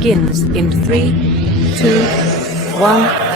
begins in 3, 2, 1.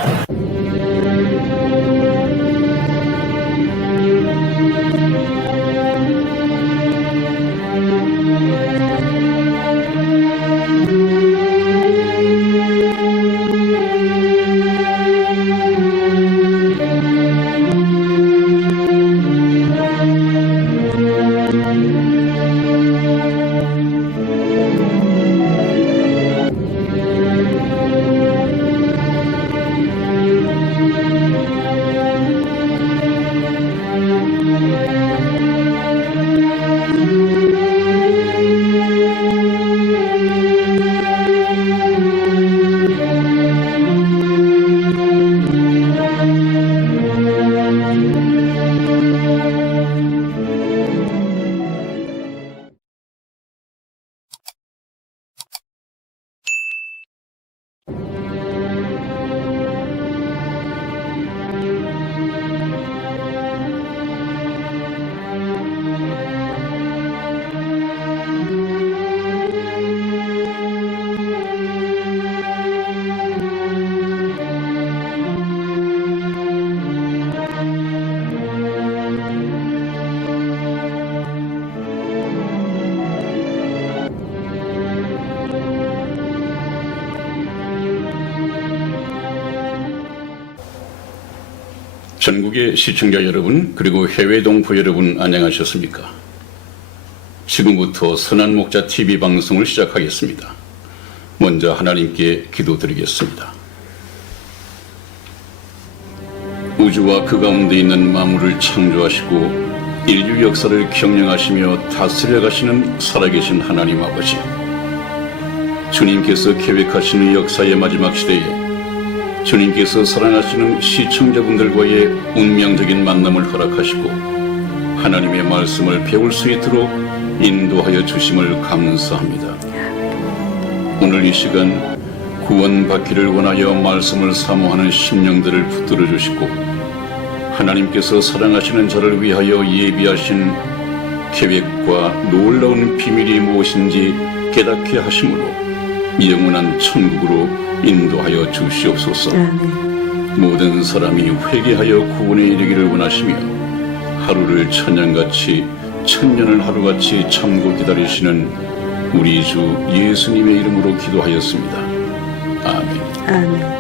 전국의 시청자 여러분, 그리고 해외 동포 여러분 안녕하셨습니까? 지금부터 선한 목자 TV 방송을 시작하겠습니다. 먼저 하나님께 기도드리겠습니다. 우주와 그 가운데 있는 만물을 창조하시고 인류 역사를 경영하시며 다스려 가시는 살아계신 하나님 아버지, 주님께서 계획하시는 역사의 마지막 시대에 주님께서 사랑하시는 시청자분들과의 운명적인 만남을 허락하시고 하나님의 말씀을 배울 수 있도록 인도하여 주심을 감사합니다. 오늘 이 시간 구원받기를 원하여 말씀을 사모하는 심령들을 붙들어 주시고 하나님께서 사랑하시는 자를 위하여 예비하신 계획과 놀라운 비밀이 무엇인지 깨닫게 하심으로 영원한 천국으로 인도하여 주시옵소서. 모든 사람이 회개하여 구원에 이르기를 원하시며 하루를 천년같이 천년을 하루같이 참고 기다리시는 우리 주 예수님의 이름으로 기도하였습니다. 아멘. 아멘.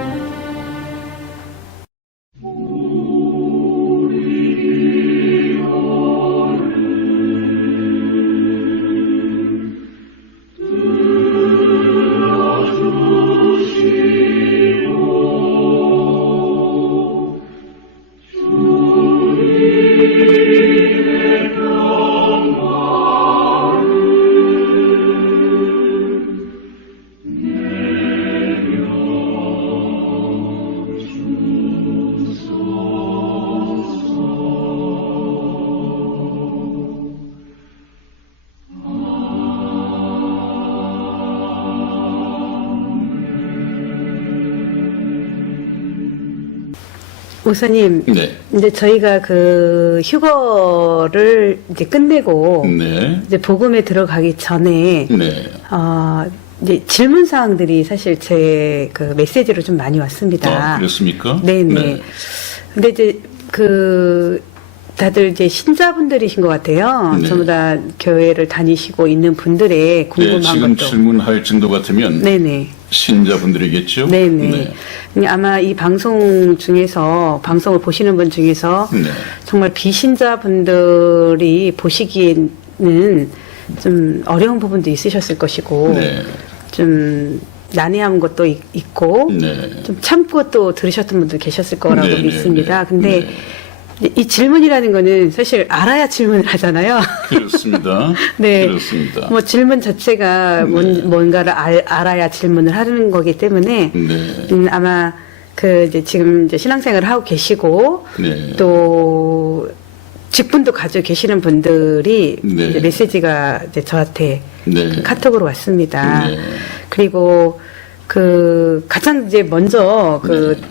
목사님, 네. 이제 저희가 그 휴거를 이제 끝내고 네. 이제 복음에 들어가기 전에 네. 이제 질문 사항들이 사실 제 그 메시지로 좀 많이 왔습니다. 그렇습니까? 네네. 네. 근데 이제 그 다들 이제 신자분들이신 것 같아요. 네. 전부 다 교회를 다니시고 있는 분들의 궁금한 네, 지금 것도. 질문할 정도 같으면 네네. 신자분들이겠죠? 네네. 아마 이 방송 중에서, 방송을 보시는 분 중에서 네. 정말 비신자분들이 보시기에는 좀 어려운 부분도 있으셨을 것이고, 네. 좀 난해한 것도 있고, 네. 좀 참고 또 들으셨던 분도 계셨을 거라고 네, 믿습니다. 네, 근데 네. 이 질문이라는 거는 사실 알아야 질문을 하잖아요. 그렇습니다. 네. 그렇습니다. 뭐 질문 자체가 네. 뭔가를 알아야 질문을 하는 거기 때문에 네. 아마 그 이제 지금 이제 신앙생활을 하고 계시고 네. 또 직분도 가지고 계시는 분들이 네. 이제 메시지가 이제 저한테 네. 그 카톡으로 왔습니다. 네. 그리고 그 가장 이제 먼저 그 네.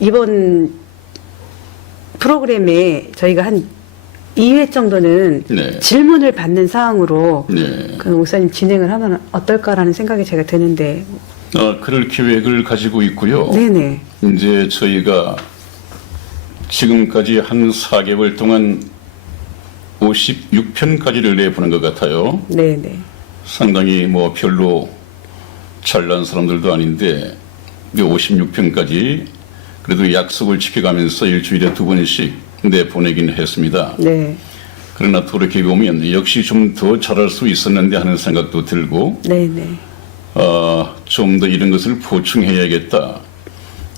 이번 프로그램에 저희가 한 2회 정도는 네. 질문을 받는 사항으로 네. 그 목사님 진행을 하면 어떨까라는 생각이 제가 드는데 그럴 계획을 가지고 있고요. 네네. 이제 저희가 지금까지 한 4개월 동안 56편까지를 내보는 것 같아요. 네네. 상당히 뭐 별로 잘난 사람들도 아닌데 56편까지 그래도 약속을 지켜가면서 일주일에 2번씩 내보내긴 했습니다. 네. 그러나 돌이켜 보면 역시 좀 더 잘할 수 있었는데 하는 생각도 들고 네네. 좀 더 이런 것을 보충해야겠다.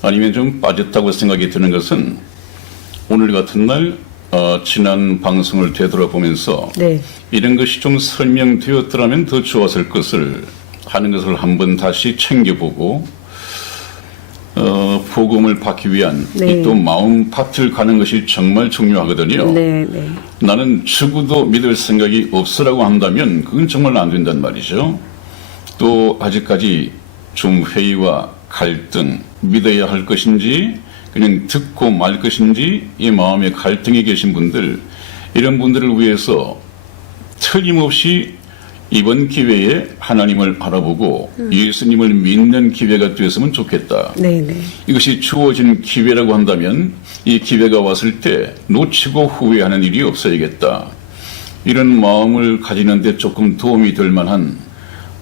아니면 좀 빠졌다고 생각이 드는 것은 오늘 같은 날 지난 방송을 되돌아보면서 네. 이런 것이 좀 설명되었더라면 더 좋았을 것을 하는 것을 한번 다시 챙겨보고 복음을 받기 위한 네. 이 또 마음 밭을 가는 것이 정말 중요하거든요. 네네. 나는 죽어도 믿을 생각이 없으라고 한다면 그건 정말 안 된단 말이죠. 또 아직까지 좀 회의와 갈등, 믿어야 할 것인지 그냥 듣고 말 것인지 이 마음에 갈등이 계신 분들, 이런 분들을 위해서 틀림없이 이번 기회에 하나님을 알아보고 예수님을 믿는 기회가 되었으면 좋겠다. 네네. 이것이 주어진 기회라고 한다면 이 기회가 왔을 때 놓치고 후회하는 일이 없어야겠다. 이런 마음을 가지는데 조금 도움이 될 만한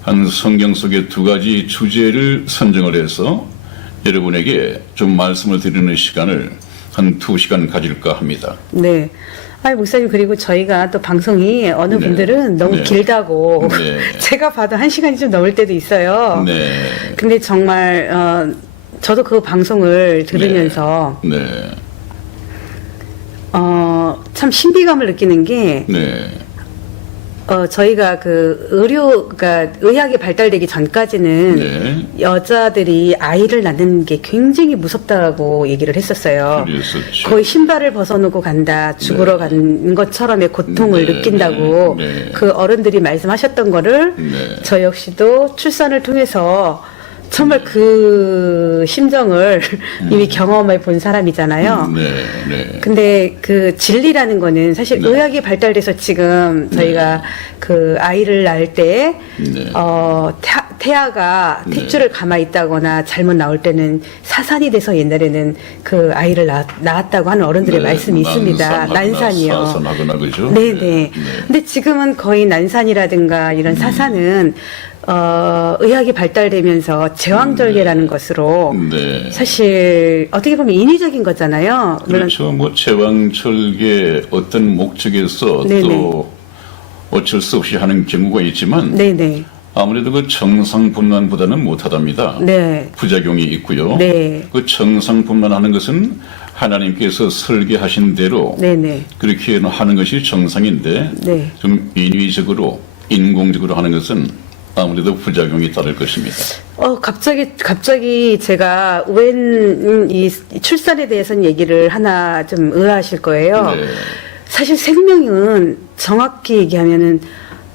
한 성경 속의 2가지 주제를 선정을 해서 여러분에게 좀 말씀을 드리는 시간을 한 2시간 가질까 합니다. 네. 아니, 목사님, 그리고 저희가 또 방송이 어느 네. 분들은 너무 네. 길다고 네. 제가 봐도 1시간이 좀 넘을 때도 있어요. 네. 근데 정말 저도 그 방송을 들으면서 네. 참 신비감을 느끼는 게 네. 저희가 그 그러니까 의학이 발달되기 전까지는 네. 여자들이 아이를 낳는 게 굉장히 무섭다고 얘기를 했었어요. 그랬었죠. 거의 신발을 벗어놓고 간다, 죽으러 간 것처럼의 고통을 네, 느낀다고 네. 그 어른들이 말씀하셨던 거를 네. 저 역시도 출산을 통해서 정말 그 심정을 이미 경험해 본 사람이잖아요. 네. 네. 근데 그 진리라는 거는 사실 네. 의학이 발달돼서 지금 저희가 그 아이를 낳을 때 네. 태아가 네. 탯줄을 감아 있다거나 잘못 나올 때는 사산이 돼서 옛날에는 그 아이를 낳았다고 하는 어른들의 네. 말씀이 있습니다. 난산이요. 사산하거나 그죠? 네네. 근데 지금은 거의 난산이라든가 이런 사산은 의학이 발달되면서 제왕절개라는 것으로 네. 사실 어떻게 보면 인위적인 거잖아요. 물론 그렇죠. 뭐 제왕절개 어떤 목적에서 네네. 또 어쩔 수 없이 하는 경우가 있지만 네네. 아무래도 그 정상분만보다는 못하답니다. 네. 부작용이 있고요. 네. 그 정상분만하는 것은 하나님께서 설계하신 대로 네네. 그렇게 그렇게 하는 것이 정상인데 네. 좀 인위적으로 인공적으로 하는 것은 아무래도 부작용이 따를 것입니다. 갑자기 제가 웬 이 출산에 대해서는 얘기를 하나 좀 의아하실 거예요. 네. 사실 생명은 정확히 얘기하면은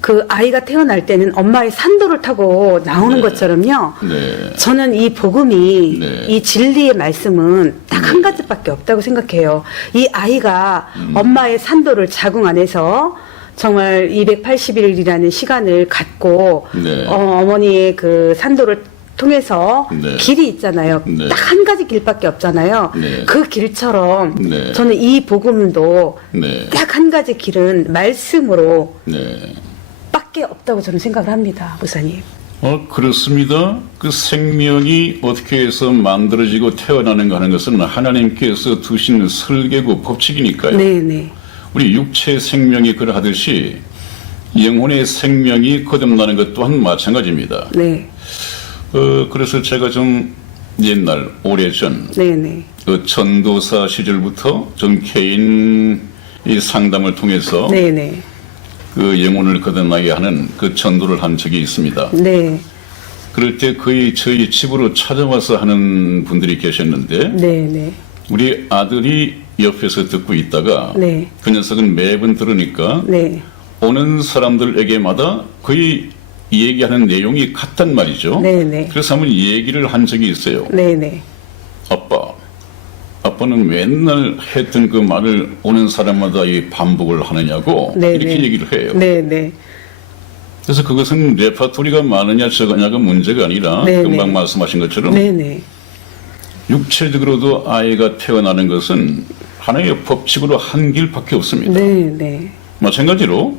그 아이가 태어날 때는 엄마의 산도를 타고 나오는 네. 것처럼요. 네. 저는 이 복음이 네. 이 진리의 말씀은 딱 한 가지밖에 없다고 생각해요. 이 아이가 엄마의 산도를 자궁 안에서 정말 280일이라는 시간을 갖고 네. 어머니의 그 산도를 통해서 네. 길이 있잖아요. 네. 딱 한 가지 길밖에 없잖아요. 네. 그 길처럼 네. 저는 이 복음도 네. 딱 한 가지 길은 말씀으로 네. 밖에 없다고 저는 생각을 합니다, 목사님. 그렇습니다. 그 생명이 어떻게 해서 만들어지고 태어나는가 하는 것은 하나님께서 두신 설계고 법칙이니까요. 네네. 우리 육체 생명이 그러하듯이 영혼의 생명이 거듭나는 것 또한 마찬가지입니다. 네. 그래서 제가 좀 옛날 오래전 네네. 그 전도사 시절부터 좀 개인 이 상담을 통해서 네네. 그 영혼을 거듭나게 하는 그 전도를 한 적이 있습니다. 네. 그럴 때 거의 저희 집으로 찾아와서 하는 분들이 계셨는데 네네. 우리 아들이 옆에서 듣고 있다가 네. 그 녀석은 매번 들으니까 네. 오는 사람들에게마다 거의 얘기하는 내용이 같단 말이죠. 네네. 그래서 한번 얘기를 한 적이 있어요. 네네. 아빠는 맨날 했던 그 말을 오는 사람마다 이 반복을 하냐고 네네. 이렇게 얘기를 해요. 네네. 그래서 그것은 레파토리가 많으냐 적으냐가 문제가 아니라 네네. 금방 말씀하신 것처럼 네네. 육체적으로도 아이가 태어나는 것은 하나의 법칙으로 한 길밖에 없습니다. 네네. 마찬가지로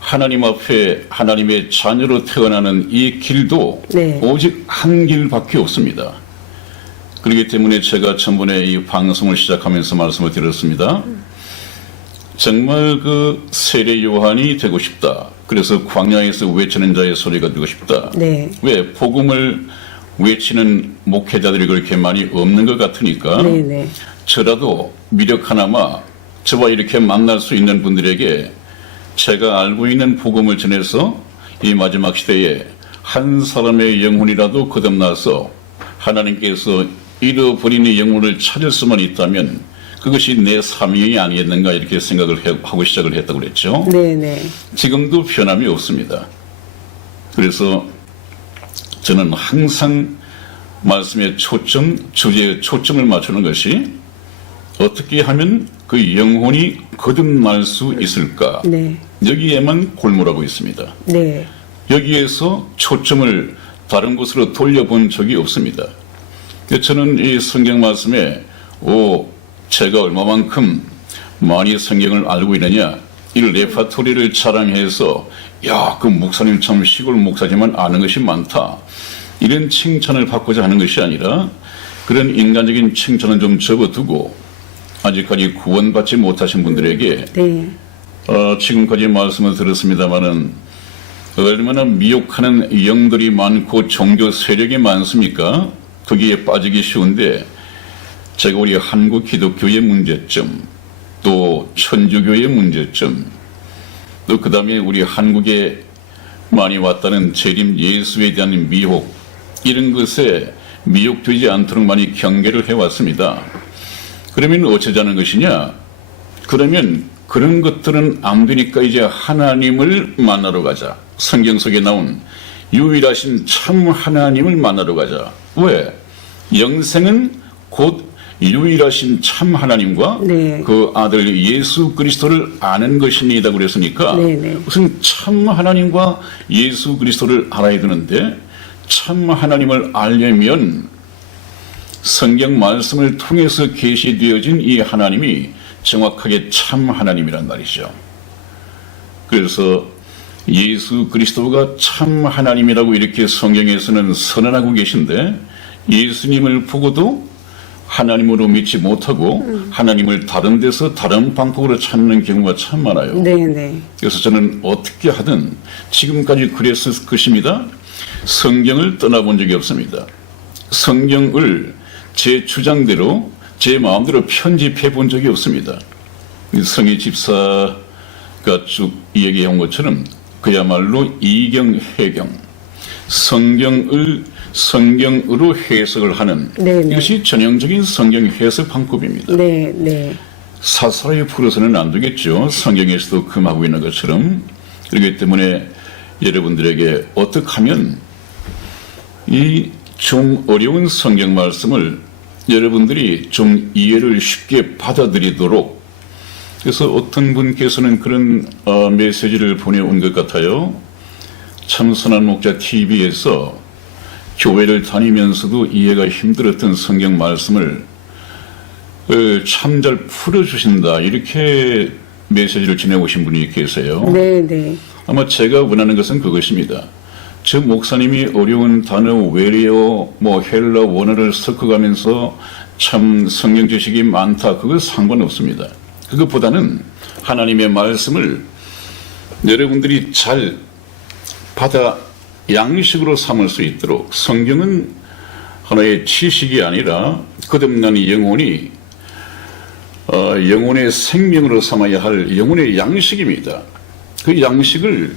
하나님 앞에 하나님의 자녀로 태어나는 이 길도 네. 오직 한 길밖에 없습니다. 그렇기 때문에 제가 전번에 이 방송을 시작하면서 말씀을 드렸습니다. 정말 그 세례 요한이 되고 싶다. 그래서 광야에서 외치는 자의 소리가 되고 싶다. 네. 왜 복음을 외치는 목회자들이 그렇게 많이 없는 것 같으니까 네네. 저라도 미력 하나마 저와 이렇게 만날 수 있는 분들에게 제가 알고 있는 복음을 전해서 이 마지막 시대에 한 사람의 영혼이라도 거듭나서 하나님께서 잃어버린 영혼을 찾을 수만 있다면 그것이 내 사명이 아니겠는가 이렇게 생각을 하고 시작을 했다고 그랬죠. 네네. 지금도 변함이 없습니다. 그래서 저는 항상 말씀의 초점, 주제에 초점을 맞추는 것이 어떻게 하면 그 영혼이 거듭날 수 있을까? 네. 여기에만 골몰하고 있습니다. 네. 여기에서 초점을 다른 곳으로 돌려본 적이 없습니다. 저는 이 성경 말씀에 제가 얼마만큼 많이 성경을 알고 있느냐 이 레파토리를 자랑해서 야, 그 목사님 참 시골 목사지만 아는 것이 많다. 이런 칭찬을 받고자 하는 것이 아니라 그런 인간적인 칭찬은 좀 접어두고 아직까지 구원받지 못하신 분들에게 네. 지금까지 말씀을 들었습니다마는 얼마나 미혹하는 영들이 많고 종교 세력이 많습니까? 거기에 빠지기 쉬운데 제가 우리 한국 기독교의 문제점 또 천주교의 문제점 또 그 다음에 우리 한국에 많이 왔다는 재림 예수에 대한 미혹 이런 것에 미혹되지 않도록 많이 경계를 해왔습니다. 그러면 어쩌자는 것이냐? 그러면 그런 것들은 안 되니까 이제 하나님을 만나러 가자. 성경 속에 나온 유일하신 참 하나님을 만나러 가자. 왜? 영생은 곧 유일하신 참 하나님과 네. 그 아들 예수 그리스도를 아는 것이니이다 그랬으니까 네네. 무슨 참 하나님과 예수 그리스도를 알아야 되는데 참 하나님을 알려면 성경 말씀을 통해서 계시되어진 이 하나님이 정확하게 참 하나님이란 말이죠. 그래서 예수 그리스도가 참 하나님이라고 이렇게 성경에서는 선언하고 계신데 예수님을 보고도 하나님으로 믿지 못하고 하나님을 다른 데서 다른 방법으로 찾는 경우가 참 많아요. 네네. 그래서 저는 어떻게 하든 지금까지 그랬을 것입니다. 성경을 떠나본 적이 없습니다. 성경을 제 주장대로 제 마음대로 편집해 본 적이 없습니다. 성희 집사가 쭉 얘기한 것처럼 그야말로 이경해경 성경으로 해석을 하는 네네. 이것이 전형적인 성경 해석 방법입니다. 네네. 사사히 풀어서는 안 되겠죠. 성경에서도 금하고 있는 것처럼. 그렇기 때문에 여러분들에게 어떻게 하면 이 좀 어려운 성경 말씀을 여러분들이 좀 이해를 쉽게 받아들이도록 그래서 어떤 분께서는 그런 메시지를 보내온 것 같아요. 참선한 목자 TV에서 교회를 다니면서도 이해가 힘들었던 성경 말씀을 참 잘 풀어주신다 이렇게 메시지를 지내오신 분이 계세요. 네네. 아마 제가 원하는 것은 그것입니다. 저 목사님이 어려운 단어 외래어 헬라 원어를 섞어가면서 참 성경 지식이 많다 그거 상관없습니다. 그것보다는 하나님의 말씀을 여러분들이 잘 받아 양식으로 삼을 수 있도록 성경은 하나의 지식이 아니라 거듭난 영혼이 영혼의 생명으로 삼아야 할 영혼의 양식입니다. 그 양식을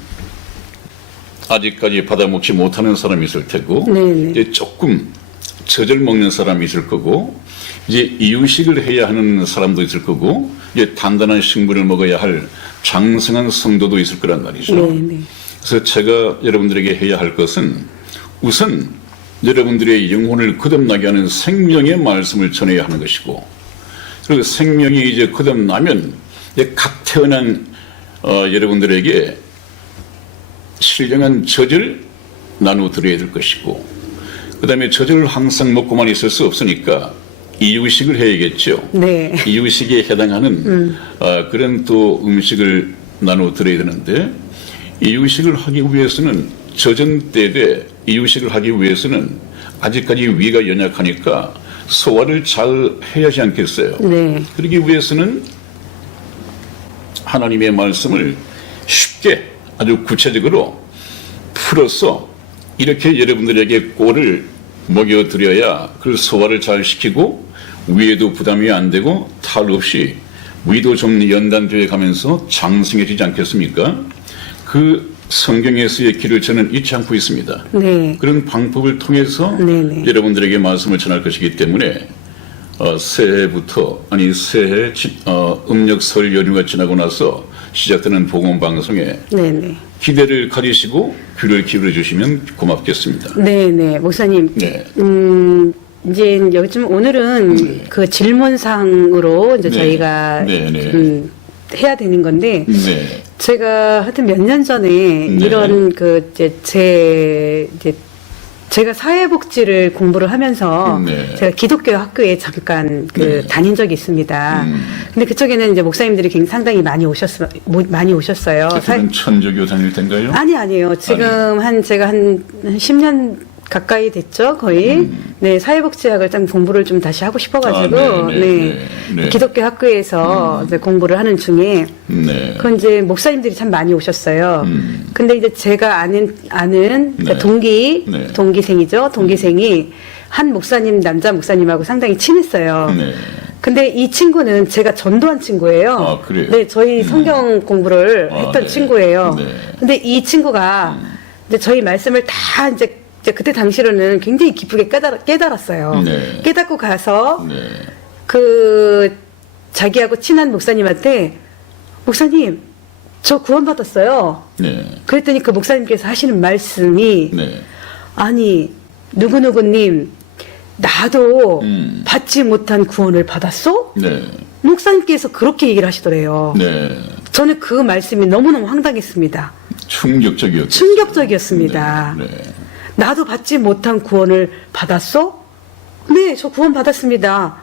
아직까지 받아먹지 못하는 사람이 있을 테고 네네. 이제 조금 젖을 먹는 사람이 있을 거고 이제 이유식을 해야 하는 사람도 있을 거고 이제 단단한 식물을 먹어야 할 장성한 성도도 있을 거란 말이죠. 네네. 그래서 제가 여러분들에게 해야 할 것은 우선 여러분들의 영혼을 거듭나게 하는 생명의 말씀을 전해야 하는 것이고 그리고 생명이 이제 거듭나면 이제 각 태어난 여러분들에게 신령한 젖을 나누어 드려야 될 것이고, 그 다음에 젖을 항상 먹고만 있을 수 없으니까 이유식을 해야겠죠. 네. 이유식에 해당하는 그런 또 음식을 나누어 드려야 되는데, 이유식을 하기 위해서는 젖은 때에 이유식을 하기 위해서는 아직까지 위가 연약하니까 소화를 잘 해야 하지 않겠어요. 네. 그러기 위해서는 하나님의 말씀을 쉽게 아주 구체적으로 풀어서 이렇게 여러분들에게 꼴을 먹여드려야 그 소화를 잘 시키고 위에도 부담이 안 되고 탈 없이 위도 좀 연단되어 가면서 장성해지지 않겠습니까? 그 성경에서의 길을 저는 잊지 않고 있습니다. 네. 그런 방법을 통해서 네네. 여러분들에게 말씀을 전할 것이기 때문에 새해부터 새해 음력 설 연휴가 지나고 나서 시작되는 복음 방송에 네네. 기대를 가지시고 귀를 기울여 주시면 고맙겠습니다. 네네. 목사님. 네. 이제 요즘 오늘은 그 질문상으로 이제 네. 저희가 네네. 해야 되는 건데 네. 제가 하여튼 몇 년 전에 네. 이런 그 제가 사회복지를 공부를 하면서 네. 제가 기독교 학교에 잠깐 네. 다닌 적이 있습니다. 근데 그쪽에는 이제 목사님들이 굉장히 상당히 많이 오셨어요. 그때는 천주교 다닐 텐가요? 아니에요. 지금 제가 한 10년 가까이 됐죠, 거의. 네, 사회복지학을 좀 공부를 좀 다시 하고 싶어가지고, 네. 기독교 학교에서 이제 공부를 하는 중에, 네. 그 이제 목사님들이 참 많이 오셨어요. 근데 이제 제가 아는 그러니까 네. 동기생이죠. 동기생이 한 목사님, 남자 목사님하고 상당히 친했어요. 네. 근데 이 친구는 제가 전도한 친구예요. 아, 그래요? 네, 저희 성경 공부를 했던 네. 친구예요. 네. 근데 이 친구가 이제 저희 말씀을 다 이제 그때 당시로는 굉장히 기쁘게 깨달았어요. 네. 깨닫고 가서 네. 그 자기하고 친한 목사님한테 목사님 저 구원받았어요. 네. 그랬더니 그 목사님께서 하시는 말씀이 네. 아니 누구누구님 나도 음. 받지 못한 구원을 받았소? 네. 목사님께서 그렇게 얘기를 하시더래요. 네. 저는 그 말씀이 너무너무 황당했습니다. 충격적이었죠. 충격적이었습니다. 네. 나도 받지 못한 구원을 받았어? 네, 저 구원 받았습니다.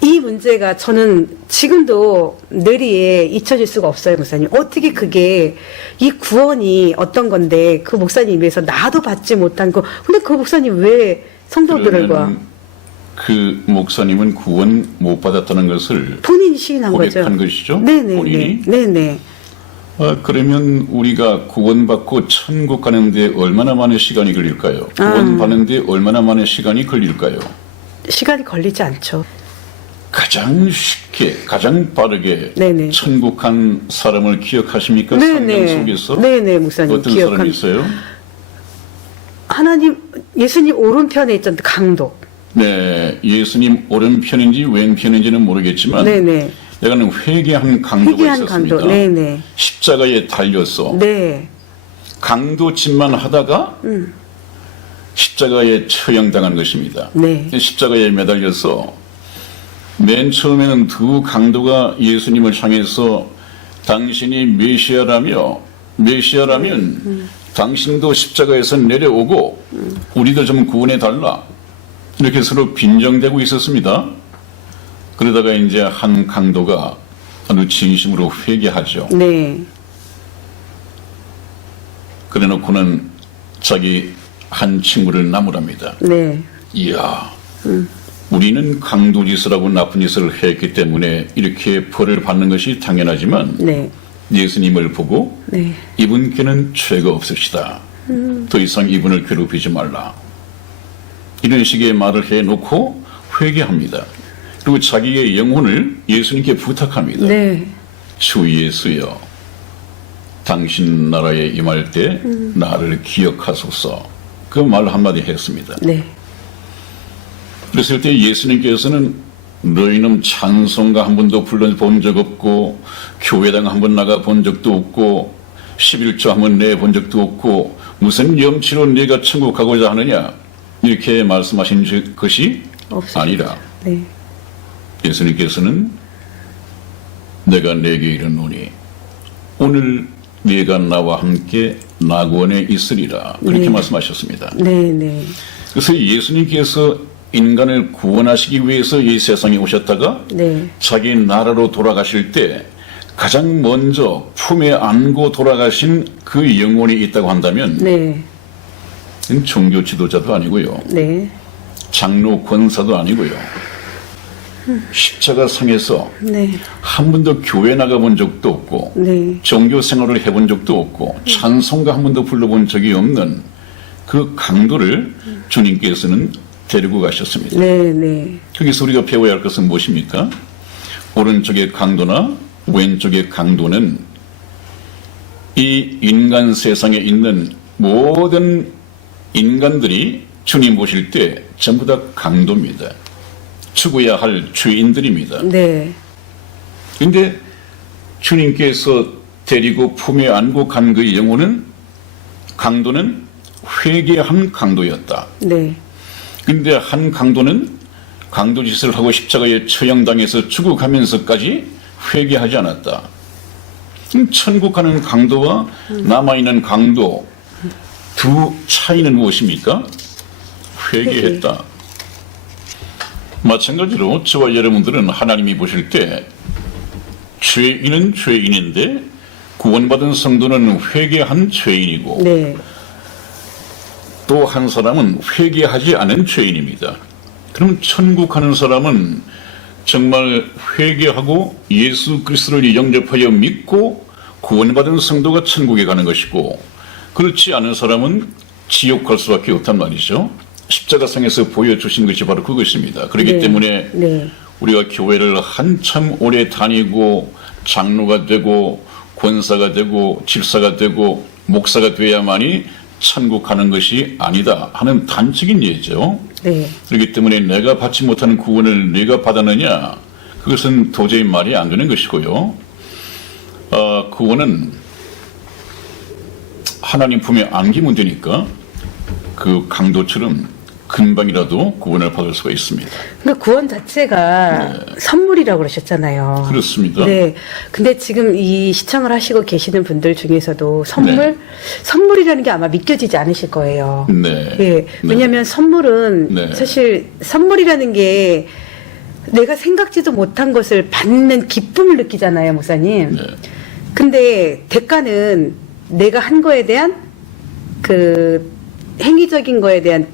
이 문제가 저는 지금도 뇌리에 잊혀질 수가 없어요, 목사님. 어떻게 그게 이 구원이 어떤 건데 그 목사님에서 나도 받지 못한 거. 근데 그 목사님 왜 성도들과 그러면 그 목사님은 구원 못 받았다는 것을 본인이 시인한 거죠? 고백한 것이죠? 네네. 본인이? 네네. 그러면 우리가 구원받고 천국 가는데 얼마나 많은 시간이 걸릴까요? 구원받는데 얼마나 많은 시간이 걸릴까요? 시간이 걸리지 않죠. 가장 쉽게, 가장 빠르게 네네. 천국 간 사람을 기억하십니까? 성경 속에서 네네, 목사님. 어떤 사람이 있어요? 하나님, 예수님 오른편에 있던 강도. 네, 예수님 오른편인지 왼편인지는 모르겠지만 네네. 내가는 회개한 강도가 회개한 있었습니다. 강도. 네네. 십자가에 달려서 네. 강도짓만 하다가 십자가에 처형당한 것입니다. 네. 십자가에 매달려서 맨 처음에는 두 강도가 예수님을 향해서 당신이 메시아라면 당신도 십자가에서 내려오고 우리도 좀 구원해 달라, 이렇게 서로 빈정대고 있었습니다. 그러다가 이제 한 강도가 아주 진심으로 회개하죠. 네. 그래놓고는 자기 한 친구를 나무랍니다. 네. 이야, 우리는 강도짓을 하고 나쁜 짓을 했기 때문에 이렇게 벌을 받는 것이 당연하지만 네. 예수님을 보고 네. 이분께는 죄가 없으시다. 더 이상 이분을 괴롭히지 말라. 이런 식의 말을 해놓고 회개합니다. 그리고 자기의 영혼을 예수님께 부탁합니다. 네. 주 예수여, 당신 나라에 임할 때 나를 기억하소서. 그 말 한마디 했습니다. 네. 그랬을 때 예수님께서는 너희는 찬송가 한 번도 불러본 적 없고 교회당 한 번 나가 본 적도 없고 11조 한 번 내본 적도 없고 무슨 염치로 네가 천국 가고자 하느냐, 이렇게 말씀하신 것이 없으시죠. 아니라 네. 예수님께서는 내가 내게 이르노니 오늘 네가 나와 함께 낙원에 있으리라. 그렇게 네. 말씀하셨습니다. 네. 그래서 예수님께서 인간을 구원하시기 위해서 이 세상에 오셨다가 네. 자기 나라로 돌아가실 때 가장 먼저 품에 안고 돌아가신 그 영혼이 있다고 한다면 네. 종교 지도자도 아니고요. 네. 장로 권사도 아니고요. 십자가 상에서 네. 한 번도 교회 나가본 적도 없고 네. 종교 생활을 해본 적도 없고 찬송가 한 번도 불러본 적이 없는 그 강도를 주님께서는 데리고 가셨습니다. 네. 거기서 우리가 배워야 할 것은 무엇입니까? 오른쪽의 강도나 왼쪽의 강도는 이 인간 세상에 있는 모든 인간들이 주님 보실 때 전부 다 강도입니다. 죽어야 할 죄인들입니다. 네. 근데 주님께서 데리고 품에 안고 간 그 영혼은 강도는 회개한 강도였다. 네. 근데 한 강도는 강도 짓을 하고 십자가에 처형당해서 죽어가면서까지 회개하지 않았다. 천국 가는 강도와 남아있는 강도 두 차이는 무엇입니까? 회개했다. 마찬가지로 저와 여러분들은 하나님이 보실 때 죄인은 죄인인데 구원받은 성도는 회개한 죄인이고 네. 또 한 사람은 회개하지 않은 죄인입니다. 그럼 천국 가는 사람은 정말 회개하고 예수 그리스도를 영접하여 믿고 구원받은 성도가 천국에 가는 것이고 그렇지 않은 사람은 지옥 갈 수밖에 없단 말이죠. 십자가상에서 보여주신 것이 바로 그것입니다. 그렇기 네. 때문에 네. 우리가 교회를 한참 오래 다니고 장로가 되고 권사가 되고 집사가 되고 목사가 돼야만이 천국 가는 것이 아니다 하는 단적인 예죠. 네. 그렇기 때문에 내가 받지 못하는 구원을 네가 받았느냐 그것은 도저히 말이 안 되는 것이고요. 구원은 하나님 품에 안기면 되니까 그 강도처럼 금방이라도 구원을 받을 수가 있습니다. 그러니까 구원 자체가 선물이라고 그러셨잖아요. 그렇습니다. 네. 근데 지금 이 시청을 하시고 계시는 분들 중에서도 네. 선물이라는 게 아마 믿겨지지 않으실 거예요. 네. 예. 왜냐하면 선물은 네. 사실 선물이라는 게 내가 생각지도 못한 것을 받는 기쁨을 느끼잖아요, 목사님. 네. 근데 대가는 내가 한 거에 대한 그 행위적인 거에 대한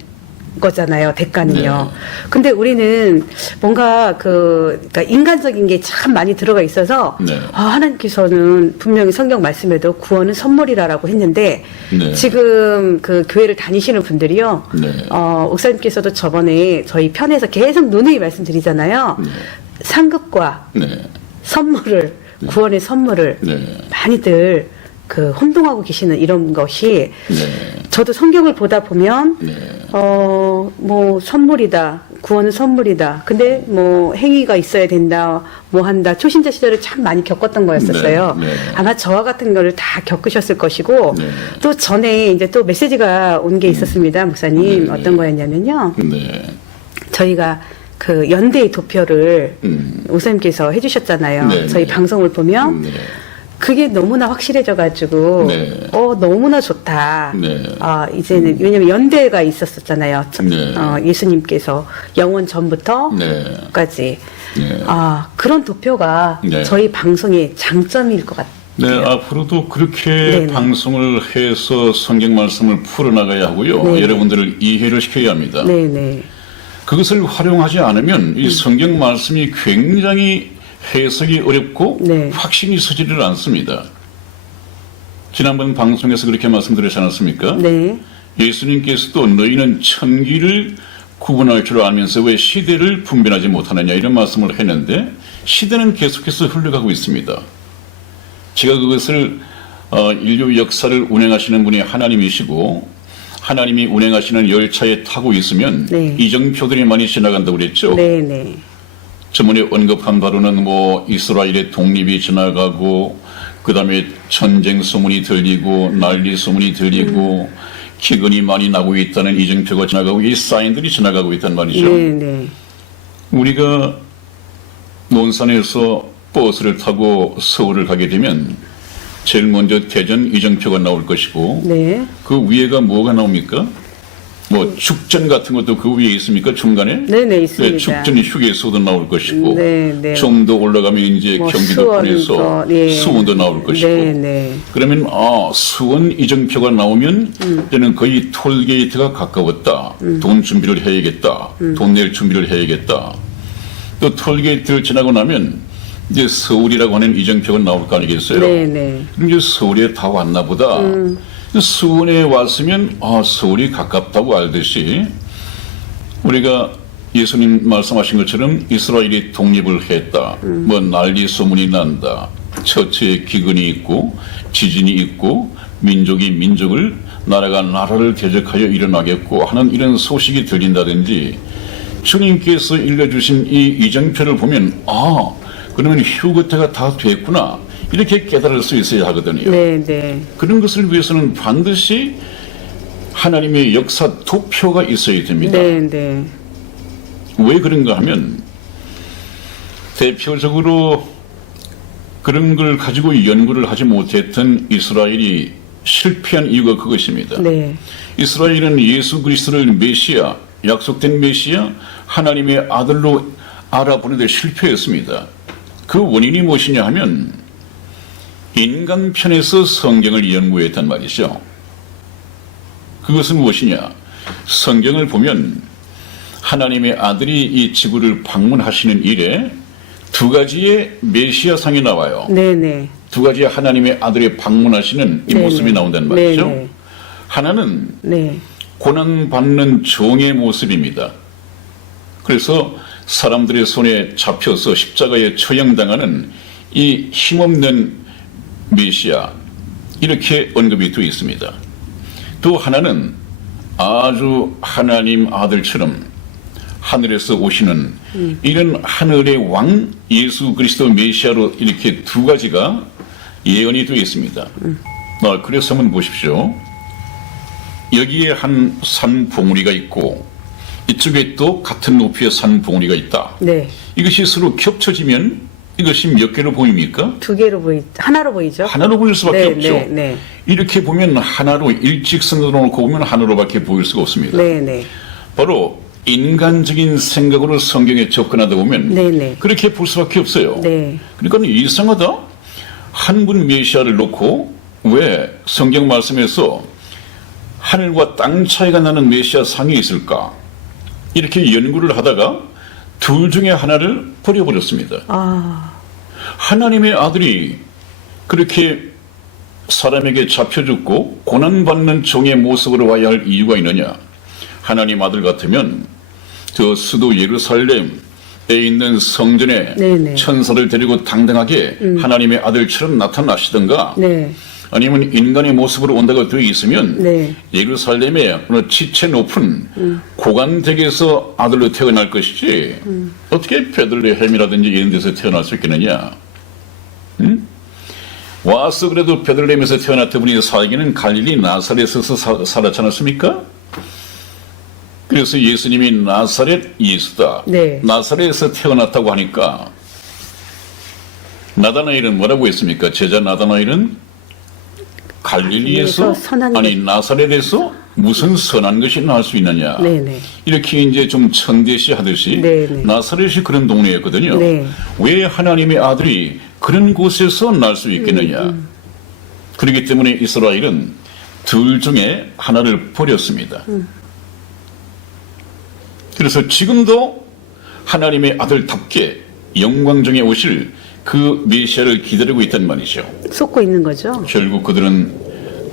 거잖아요, 대가는요. 네. 근데 우리는 뭔가 그러니까 인간적인 게 참 많이 들어가 있어서 네. 하나님께서는 분명히 성경 말씀에도 구원은 선물이라고 했는데 네. 지금 그 교회를 다니시는 분들이요. 네. 목사님께서도 저번에 저희 편에서 계속 누누이 말씀드리잖아요. 네. 상급과 네. 선물을 구원의 선물을 네. 많이들 그 혼동하고 계시는 이런 것이 네. 저도 성경을 보다 보면 네. 뭐 선물이다. 구원은 선물이다. 근데 뭐 행위가 있어야 된다. 뭐 한다. 초신자 시절에 참 많이 겪었던 거였었어요. 네, 네. 아마 저와 같은 거를 다 겪으셨을 것이고 네. 또 전에 이제 또 메시지가 온 게 있었습니다. 목사님. 네, 어떤 거였냐면요. 네. 저희가 그 연대의 도표를 목사님께서 해주셨잖아요. 네, 저희 네. 방송을 보면 네. 그게 너무나 확실해져가지고 네. 너무나 좋다. 네. 이제는 왜냐면 연대가 있었었잖아요. 네. 예수님께서 영원 전부터까지 네. 그런 도표가 네. 저희 방송의 장점일 것 같아요. 네, 앞으로도 그렇게 네네. 방송을 해서 성경 말씀을 풀어나가야 하고요. 네네. 여러분들을 이해를 시켜야 합니다. 네네. 그것을 활용하지 않으면 이 성경 말씀이 굉장히 해석이 어렵고 네. 확신이 서지를 않습니다. 지난번 방송에서 그렇게 말씀드리지 않았습니까? 네. 예수님께서도 너희는 천기를 구분할 줄 알면서 왜 시대를 분별하지 못하느냐 이런 말씀을 했는데 시대는 계속해서 흘러가고 있습니다. 제가 그것을 인류 역사를 운행하시는 분이 하나님이시고 하나님이 운행하시는 열차에 타고 있으면 네. 이정표들이 많이 지나간다고 그랬죠. 네네. 저번에 언급한 바로는 뭐 이스라엘의 독립이 지나가고 그다음에 전쟁 소문이 들리고 난리 소문이 들리고 기근이 많이 나고 있다는 이정표가 지나가고 이 사인들이 지나가고 있단 말이죠. 네네. 우리가 논산에서 버스를 타고 서울을 가게 되면 제일 먼저 대전 이정표가 나올 것이고 네. 그 위에가 뭐가 나옵니까? 뭐 축전 같은 것도 그 위에 있습니까? 중간에? 네네, 있습니다. 축전 휴게소도 나올 것이고 네. 좀 더 올라가면 이제 뭐 경기도권에서 수원도, 네. 수원도 나올 것이고 네. 그러면 수원 이정표가 나오면 이제는 거의 톨게이트가 가까웠다. 돈 준비를 해야겠다. 돈 낼 준비를 해야겠다. 또 톨게이트를 지나고 나면 이제 서울이라고 하는 이정표가 나올 거 아니겠어요? 네. 그럼 이제 서울에 다 왔나 보다. 수원에 왔으면 서울이 가깝다고 알듯이 우리가 예수님 말씀하신 것처럼 이스라엘이 독립을 했다. 뭐 난리 소문이 난다. 처처에 기근이 있고 지진이 있고 민족이 민족을 나라가 나라를 대적하여 일어나겠고 하는 이런 소식이 들린다든지 주님께서 일러주신 이 이정표를 보면 그러면 휴거태가 다 됐구나. 이렇게 깨달을 수 있어야 하거든요. 네. 그런 것을 위해서는 반드시 하나님의 역사 도표가 있어야 됩니다. 네. 왜 그런가 하면 대표적으로 그런 걸 가지고 연구를 하지 못했던 이스라엘이 실패한 이유가 그것입니다. 네. 이스라엘은 예수 그리스도를 메시아, 약속된 메시아, 하나님의 아들로 알아보는 데 실패했습니다. 그 원인이 무엇이냐 하면 인간 편에서 성경을 연구했단 말이죠. 그것은 무엇이냐? 성경을 보면 하나님의 아들이 이 지구를 방문하시는 일에 두 가지의 메시아상이 나와요. 네. 두 가지의 하나님의 아들이 방문하시는 이 모습이 나온단 말이죠. 네. 하나는 네. 고난받는 종의 모습입니다. 그래서 사람들의 손에 잡혀서 십자가에 처형당하는 이 힘없는 메시아 이렇게 언급이 되어 있습니다. 또 하나는 아주 하나님 아들처럼 하늘에서 오시는 이런 하늘의 왕 예수 그리스도 메시아로 이렇게 두 가지가 예언이 되어 있습니다. 그래서 한번 보십시오. 여기에 한 산 봉우리가 있고 이쪽에 또 같은 높이의 산 봉우리가 있다. 네. 이것이 서로 겹쳐지면 이것이 몇 개로 보입니까? 하나로 보이죠? 하나로 보일 수밖에 없죠. 네. 이렇게 보면 하나로 일직선으로 놓고 보면 하나로밖에 보일 수가 없습니다. 네. 바로 인간적인 생각으로 성경에 접근하다 보면 네. 그렇게 볼 수밖에 없어요. 네. 그러니까 이상하다. 한 분 메시아를 놓고 왜 성경 말씀에서 하늘과 땅 차이가 나는 메시아 상이 있을까? 이렇게 연구를 하다가 둘 중에 하나를 버려버렸습니다. 하나님의 아들이 그렇게 사람에게 잡혀 죽고 고난받는 종의 모습으로 와야 할 이유가 있느냐? 하나님 아들 같으면 저 수도 예루살렘에 있는 성전에 네네. 천사를 데리고 당당하게 하나님의 아들처럼 나타나시던가 네. 아니면 인간의 모습으로 온다고 되어 있으면 네. 예루살렘의 어느 지체 높은 고관댁에서 아들로 태어날 것이지 어떻게 베들레헴이라든지 이런 데서 태어날 수 있겠느냐. 와서 그래도 베들레헴에서 태어났던 분이 살기는 갈릴리 나사렛에서 살았지 않았습니까? 그래서 예수님이 나사렛 예수다. 네. 나사렛에서 태어났다고 하니까 나다나엘은 뭐라고 했습니까? 제자 나다나엘은 갈릴리에서 아니 나사렛에서 무슨 선한 것이 나올 수 있느냐. 네네. 이렇게 이제 좀 천대시 하듯이 네네. 나사렛이 그런 동네였거든요. 네. 왜 하나님의 아들이 그런 곳에서 날 수 있겠느냐. 그렇기 때문에 이스라엘은 둘 중에 하나를 버렸습니다. 그래서 지금도 하나님의 아들답게 영광 중에 오실 그 메시아를 기다리고 있단 말이죠. 쏟고 있는 거죠? 결국 그들은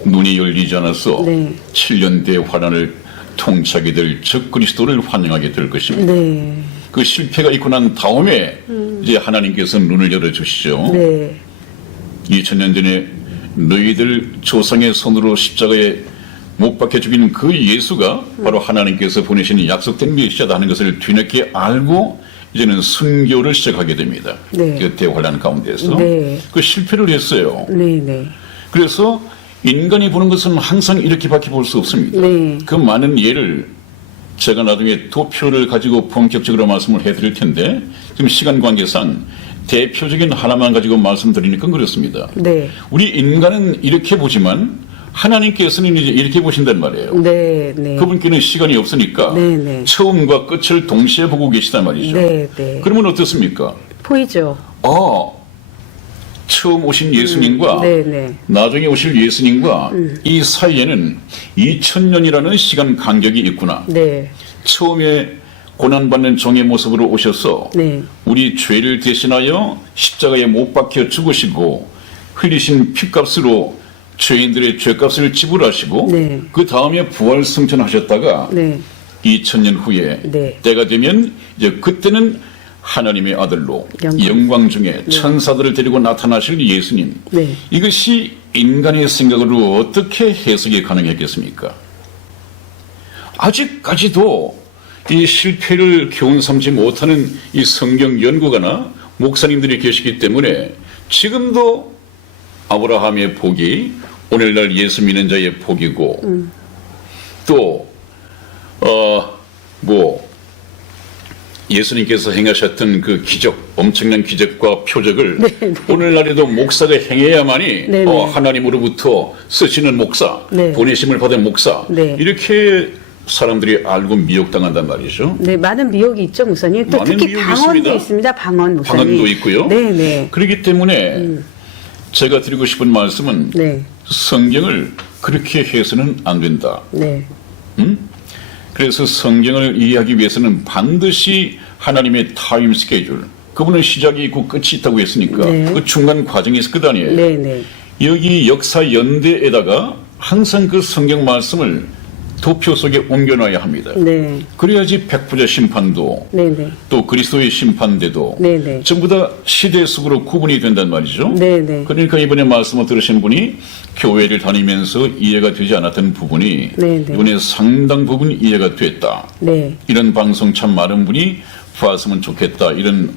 눈이 열리지 않아서 네. 7년대 환란을 통치하게 될 적그리스도를 환영하게 될 것입니다. 네. 그 실패가 있고 난 다음에 이제 하나님께서 눈을 열어주시죠. 네. 2000년 전에 너희들 조상의 손으로 십자가에 못 박혀 죽인 그 예수가 바로 하나님께서 보내신 약속된 메시아다 하는 것을 뒤늦게 알고 이제는 순교를 시작하게 됩니다. 네. 그 대환란 가운데서 네. 그 실패를 했어요. 네. 그래서 인간이 보는 것은 항상 이렇게밖에 볼 수 없습니다. 네. 그 많은 예를 제가 나중에 도표를 가지고 본격적으로 말씀을 해드릴 텐데 지금 시간 관계상 대표적인 하나만 가지고 말씀드리니까 그렇습니다. 네. 우리 인간은 이렇게 보지만 하나님께서는 이제 이렇게 보신단 말이에요. 네, 네. 그분께는 시간이 없으니까 네, 네. 처음과 끝을 동시에 보고 계시단 말이죠. 네, 네. 그러면 어떻습니까? 보이죠? 처음 오신 예수님과 네, 네. 나중에 오실 예수님과 이 사이에는 2000년이라는 시간 간격이 있구나. 네. 처음에 고난받는 종의 모습으로 오셔서 네. 우리 죄를 대신하여 십자가에 못 박혀 죽으시고 흘리신 피값으로 죄인들의 죄값을 지불하시고 네. 그 다음에 부활 승천하셨다가 네. 2000년 후에 네. 때가 되면 이제 그때는 하나님의 아들로 영광 중에 천사들을 데리고 나타나실 예수님. 네. 이것이 인간의 생각으로 어떻게 해석이 가능했겠습니까? 아직까지도 이 실패를 교훈 삼지 못하는 이 성경 연구가나 목사님들이 계시기 때문에 지금도 아브라함의 복이 오늘날 예수 믿는 자의 복이고 또 예수님께서 행하셨던 그 기적, 엄청난 기적과 표적을 오늘날에도 목사가 행해야만이 네, 네. 하나님으로부터 쓰시는 목사, 네. 보내심을 받은 목사 네. 이렇게 사람들이 알고 미혹당한단 말이죠. 네, 많은 미혹이 있죠, 목사님. 또 많은 특히 미혹이 방언도 있습니다. 방언, 목사님. 방언도 있고요. 네, 네. 그렇기 때문에 제가 드리고 싶은 말씀은 네. 성경을 그렇게 해서는 안 된다. 네. 그래서 성경을 이해하기 위해서는 반드시 하나님의 타임 스케줄, 그분은 시작이 있고 끝이 있다고 했으니까 네. 그 중간 과정이 있을 것 아니에요. 네, 네. 여기 역사 연대에다가 항상 그 성경 말씀을 도표 속에 옮겨놔야 합니다. 네. 그래야지 백부자 심판도 네, 네. 또 그리스도의 심판대도 네, 네. 전부 다 시대 속으로 구분이 된단 말이죠. 네, 네. 그러니까 이번에 말씀을 들으신 분이 교회를 다니면서 이해가 되지 않았던 부분이 네, 네. 이번에 상당 부분 이해가 됐다. 네. 이런 방송 참 많은 분이 봤으면 좋겠다. 이런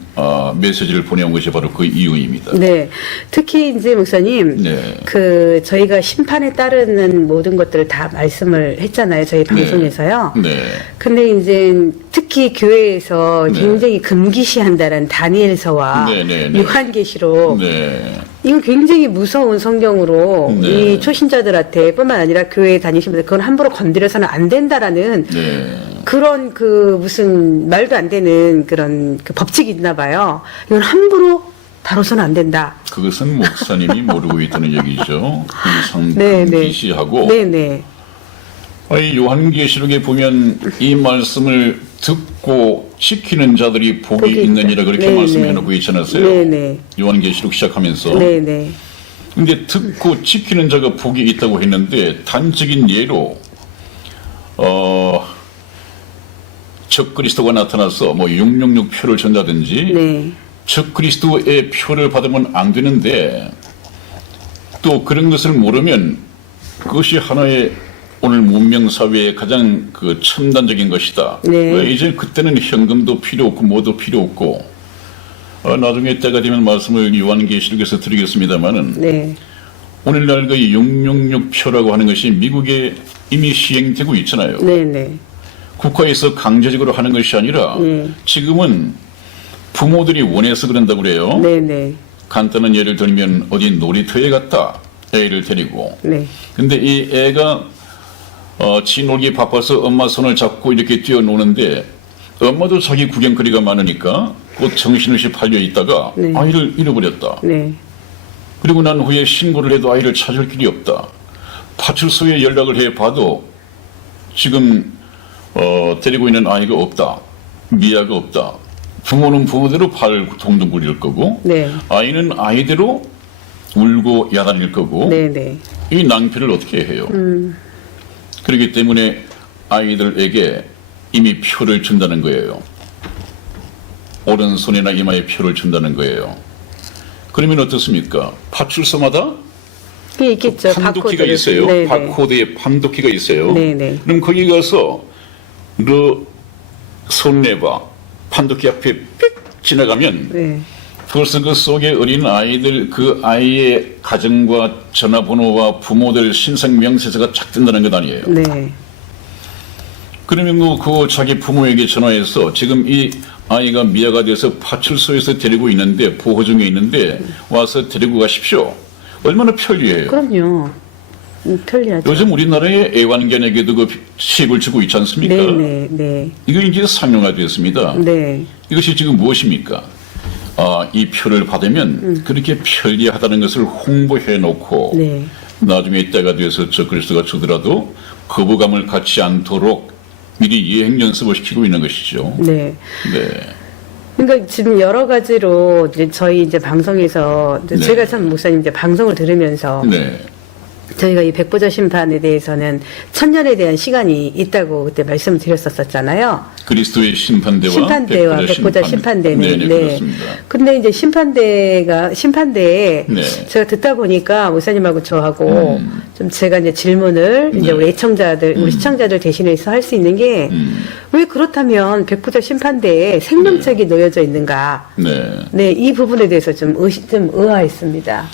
메시지를 보내온 것이 바로 그 이유입니다. 네. 특히 이제 목사님, 네. 그 저희가 심판에 따르는 모든 것들을 다 말씀을 했잖아요. 저희 방송에서요. 네. 근데 이제 특히 교회에서 네. 굉장히 금기시한다는 다니엘서와 네, 네, 네. 요한계시록 네. 이건 굉장히 무서운 성경으로 네. 이 초신자들한테 뿐만 아니라 교회에 다니시는 분들 그건 함부로 건드려서는 안 된다라는 네. 그런 그 무슨 말도 안 되는 그런 그 법칙이 있나 봐요. 이건 함부로 다뤄서는 안 된다. 그것은 목사님이 모르고 있다는 얘기죠. 네, 네. 금기시하고 네네. 이 요한계시록에 보면 이 말씀을 듣고 지키는 자들이 복이 복이 있느니라 그렇게 네네. 말씀해놓고 있지 않았어요? 네네. 요한계시록 시작하면서. 네네. 근데 듣고 지키는 자가 복이 있다고 했는데 단적인 예로 적그리스도가 나타나서 뭐 666 표를 준다든지 네. 적그리스도의 표를 받으면 안 되는데 또 그런 것을 모르면 그것이 하나의 오늘 문명 사회의 가장 그 첨단적인 것이다. 네. 왜 이제 그때는 현금도 필요 없고 뭐도 필요 없고 나중에 때가 되면 말씀을 요한계시록에서 드리겠습니다만은 네. 오늘날 그 666 표라고 하는 것이 미국에 이미 시행되고 있잖아요. 네네. 국가에서 강제적으로 하는 것이 아니라 지금은 부모들이 원해서 그런다고 그래요. 네네. 간단한 예를 들면 어디 놀이터에 갔다 애를 데리고 네. 근데 이 애가 지 놀기 바빠서 엄마 손을 잡고 이렇게 뛰어노는데 엄마도 자기 구경거리가 많으니까 곧 정신없이 팔려 있다가 네. 아이를 잃어버렸다. 네. 그리고 난 후에 신고를 해도 아이를 찾을 길이 없다. 파출소에 연락을 해봐도 지금 데리고 있는 아이가 없다. 미아가 없다. 부모는 부모대로 발 동동 구릴 거고 네. 아이는 아이대로 울고 야단일 거고 네네. 이 낭패를 어떻게 해요? 그렇기 때문에 아이들에게 이미 표를 준다는 거예요. 오른손이나 이마에 표를 준다는 거예요. 그러면 어떻습니까? 파출소마다 그게 있겠죠. 판독기가 바코드를. 있어요. 네네. 바코드에 판독기가 있어요. 네네. 그럼 거기 가서 너 손 내봐. 판독기 앞에 삑 지나가면 네. 벌써 그 속에 어린 아이들 그 아이의 가정과 전화번호와 부모들 신상 명세서가 쫙 뜬다는 것 아니에요. 네. 그러면 그 자기 부모에게 전화해서 지금 이 아이가 미아가 돼서 파출소에서 데리고 있는데 보호 중에 있는데 와서 데리고 가십시오. 얼마나 편리해요. 그럼요. 편리하죠. 요즘 우리나라에 애완견에게도 그 시집을 주고 있지 않습니까? 네. 이거 이제 상용화되었습니다. 네. 이것이 지금 무엇입니까? 이 표를 받으면 그렇게 편리하다는 것을 홍보해 놓고 네. 나중에 때가 돼서 저 그리스도가 주더라도 거부감을 갖지 않도록 미리 예행 연습을 시키고 있는 것이죠. 네. 네. 그러니까 지금 여러 가지로 이제 저희 이제 방송에서 네. 제가 참 목사님 이제 방송을 들으면서 네. 저희가 이 백보자 심판에 대해서는 천년에 대한 시간이 있다고 그때 말씀을 드렸었잖아요. 그리스도의 심판대와 백보자 심판대는. 네, 그렇습니다. 근데 이제 심판대에 네. 제가 듣다 보니까 목사님하고 저하고 좀 제가 이제 질문을 이제 네. 우리 애청자들, 우리 시청자들 대신해서 할 수 있는 게 왜 그렇다면 백보자 심판대에 생명책이 놓여져 있는가? 네. 네, 이 부분에 대해서 좀 의아했습니다.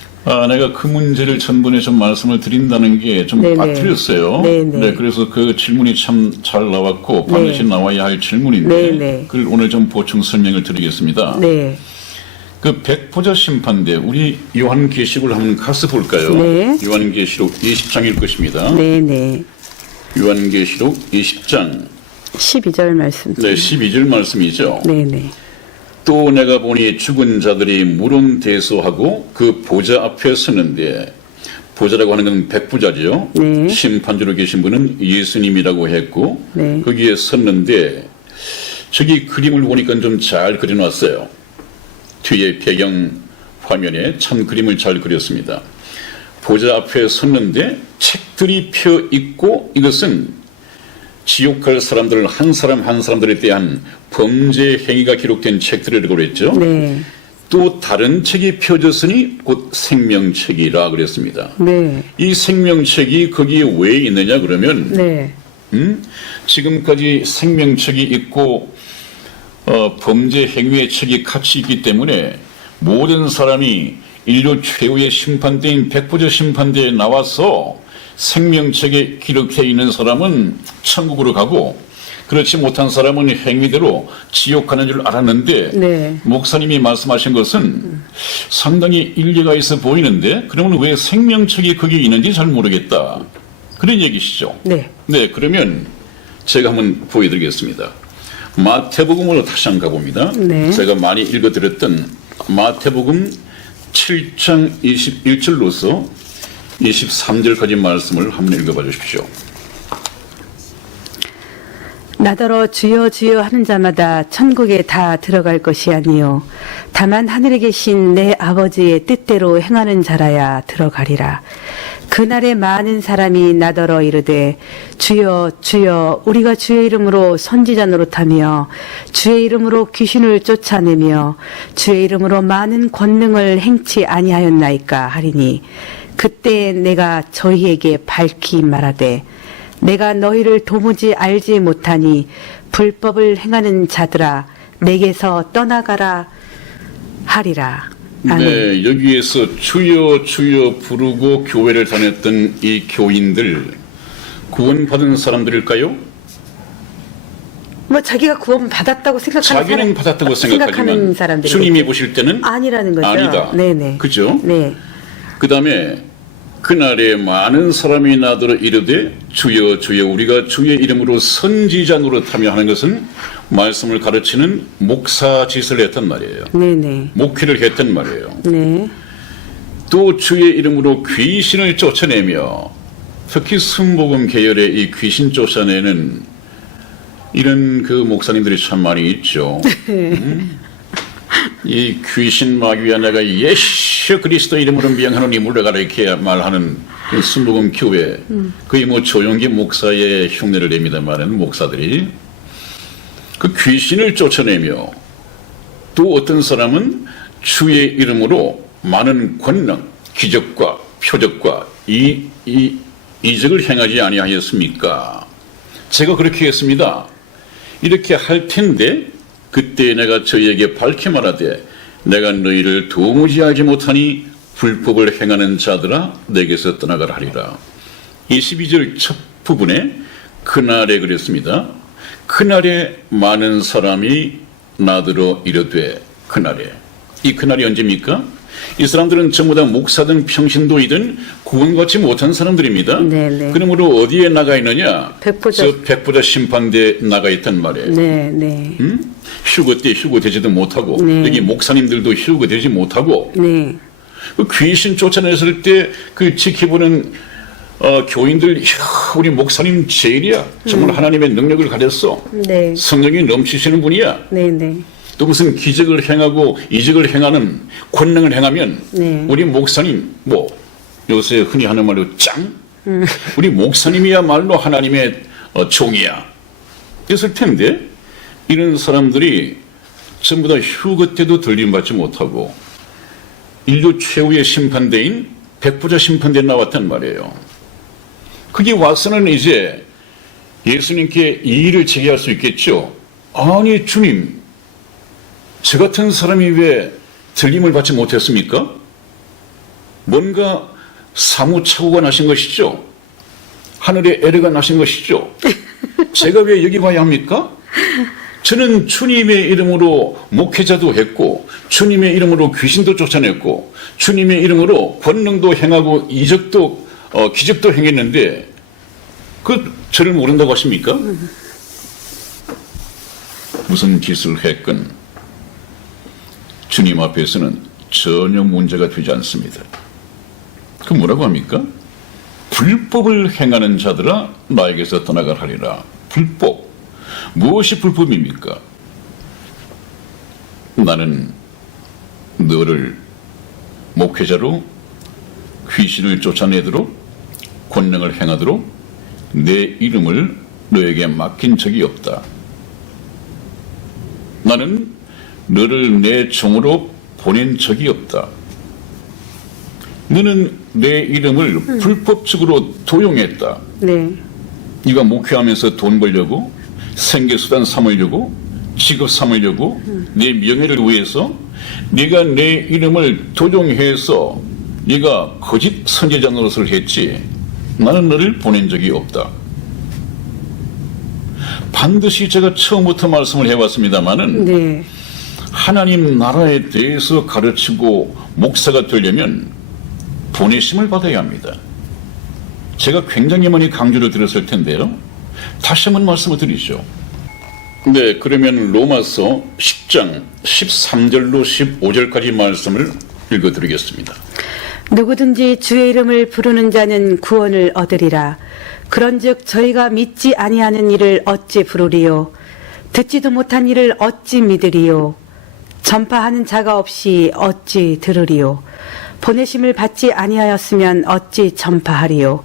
내가 그 문제를 전번에 좀 말씀을 드린다는 게 좀 네네. 빠뜨렸어요. 네네. 네, 그래서 그 질문이 참 잘 나왔고 반드시 네. 나와야 할 질문인데 네네. 그걸 오늘 좀 보충 설명을 드리겠습니다. 네. 그 백보자 심판대 우리 요한계시록을 한번 가서 볼까요? 네. 요한계시록 20장일 것입니다. 네. 요한계시록 20장 12절 말씀. 네, 12절 말씀이죠. 네. 또 내가 보니 죽은 자들이 물론대소하고 그 보좌 앞에 서는데 보좌라고 하는 건 백부자죠. 네. 심판주로 계신 분은 예수님이라고 했고 네. 거기에 섰는데 저기 그림을 보니까 좀 잘 그려놨어요. 뒤에 배경 화면에 참 그림을 잘 그렸습니다. 보좌 앞에 섰는데 책들이 펴 있고 이것은 지옥할 사람들을 한 사람 한 사람들에 대한 범죄 행위가 기록된 책들이라고 그랬죠. 네. 또 다른 책이 펴졌으니 곧 생명책이라 그랬습니다. 네. 이 생명책이 거기에 왜 있느냐 그러면 네. 지금까지 생명책이 있고 범죄 행위의 책이 같이 있기 때문에 모든 사람이 인류 최후의 심판대인 백보자 심판대에 나와서 생명책에 기록해 있는 사람은 천국으로 가고 그렇지 못한 사람은 행위대로 지옥 가는 줄 알았는데 네. 목사님이 말씀하신 것은 상당히 일리가 있어 보이는데 그러면 왜 생명책이 거기 있는지 잘 모르겠다. 그런 얘기시죠. 네. 네, 그러면 제가 한번 보여드리겠습니다. 마태복음으로 다시 한번 가봅니다. 네. 제가 많이 읽어드렸던 마태복음 7장 21절로서 23절까지 말씀을 한번 읽어봐 주십시오. 나더러 주여 주여 하는 자마다 천국에 다 들어갈 것이 아니요 다만 하늘에 계신 내 아버지의 뜻대로 행하는 자라야 들어가리라. 그날에 많은 사람이 나더러 이르되 주여 주여 우리가 주의 이름으로 선지자 노릇하며 주의 이름으로 귀신을 쫓아내며 주의 이름으로 많은 권능을 행치 아니하였나이까 하리니 그때 내가 저희에게 밝히 말하되 내가 너희를 도무지 알지 못하니 불법을 행하는 자들아 내게서 떠나가라 하리라. 아멘. 네, 여기에서 주여 주여 부르고 교회를 다녔던 이 교인들 구원받은 사람들일까요? 뭐 자기가 구원 받았다고 생각하는 자기는 받았다고 생각하는 생각하지만 사람들이 주님이 보실 때는 아니라는 거죠. 아니다. 네네. 그죠? 네. 그 다음에 그날에 많은 사람이 나더러 이르되 주여 주여 우리가 주의 이름으로 선지자 노릇하며 하는 것은 말씀을 가르치는 목사 짓을 했단 말이에요. 네네. 목회를 했단 말이에요. 네. 또 주의 이름으로 귀신을 쫓아내며 특히 순복음 계열의 이 귀신 쫓아내는 이런 그 목사님들이 참 많이 있죠. 이 귀신 마귀야 내가 예수 그리스도 이름으로 명하노니 물러가라 이렇게 말하는 그 순복음 교회 거의 뭐 조용기 목사의 흉내를 냅니다마는 목사들이 그 귀신을 쫓아내며 또 어떤 사람은 주의 이름으로 많은 권능 기적과 표적과 이적을 행하지 아니하였습니까? 제가 그렇게 했습니다. 이렇게 할 텐데 그때 내가 저희에게 밝히 말하되 내가 너희를 도무지 알지 못하니 불법을 행하는 자들아 내게서 떠나가라 하리라. 22절 첫 부분에 그날에 그랬습니다. 그날에 많은 사람이 나더러 이르되 그날에. 이 그날이 언제입니까? 이 사람들은 전부 다 목사든 평신도이든 구원받지 못한 사람들입니다. 네. 그러므로 어디에 나가 있느냐? 백보자. 저 백보자 심판대에 나가 있단 말이에요. 네. 휴거 때 휴거 되지도 못하고 네. 여기 목사님들도 휴거 되지 못하고 네. 그 귀신 쫓아냈을 때 그 지켜보는 교인들, 이야, 우리 목사님 제일이야. 정말 하나님의 능력을 가졌어. 네. 성령이 넘치시는 분이야. 네. 또 무슨 기적을 행하고 이적을 행하는 권능을 행하면 네. 우리 목사님 뭐 요새 흔히 하는 말로 짱? 우리 목사님이야말로 하나님의 종이야. 그랬을 텐데 이런 사람들이 전부 다 휴거 때도 들림받지 못하고 인류 최후의 심판대인 백보자 심판대에 나왔단 말이에요. 그게 와서는 이제 예수님께 이의를 제기할 수 있겠죠. 아니 주님, 저 같은 사람이 왜 들림을 받지 못했습니까? 뭔가 사무착오가 나신 것이죠. 하늘에 에러가 나신 것이죠. 제가 왜 여기 와야 합니까? 저는 주님의 이름으로 목회자도 했고 주님의 이름으로 귀신도 쫓아냈고 주님의 이름으로 권능도 행하고 이적도 기적도 행했는데 그 저를 모른다고 하십니까? 무슨 짓을 했건 주님 앞에서는 전혀 문제가 되지 않습니다. 그 뭐라고 합니까? 불법을 행하는 자들아 나에게서 떠나가라 하리라. 불법. 무엇이 불법입니까? 나는 너를 목회자로 귀신을 쫓아내도록 권능을 행하도록 내 이름을 너에게 맡긴 적이 없다. 나는 너를 내 종으로 보낸 적이 없다. 너는 내 이름을 불법적으로 도용했다. 네. 네가 목회하면서 돈 벌려고 생계수단 삼으려고 직업 삼으려고 내 명예를 위해서 네가 내 이름을 도용해서 네가 거짓 선지자 노릇을 했지. 나는 너를 보낸 적이 없다. 반드시 제가 처음부터 말씀을 해왔습니다마는 네. 하나님 나라에 대해서 가르치고 목사가 되려면 보내심을 받아야 합니다. 제가 굉장히 많이 강조를 드렸을 텐데요. 다시 한번 말씀을 드리죠. 네, 그러면 로마서 10장 13절로 15절까지 말씀을 읽어드리겠습니다. 누구든지 주의 이름을 부르는 자는 구원을 얻으리라. 그런즉 저희가 믿지 아니하는 일을 어찌 부르리요? 듣지도 못한 일을 어찌 믿으리요? 전파하는 자가 없이 어찌 들으리요? 보내심을 받지 아니하였으면 어찌 전파하리요?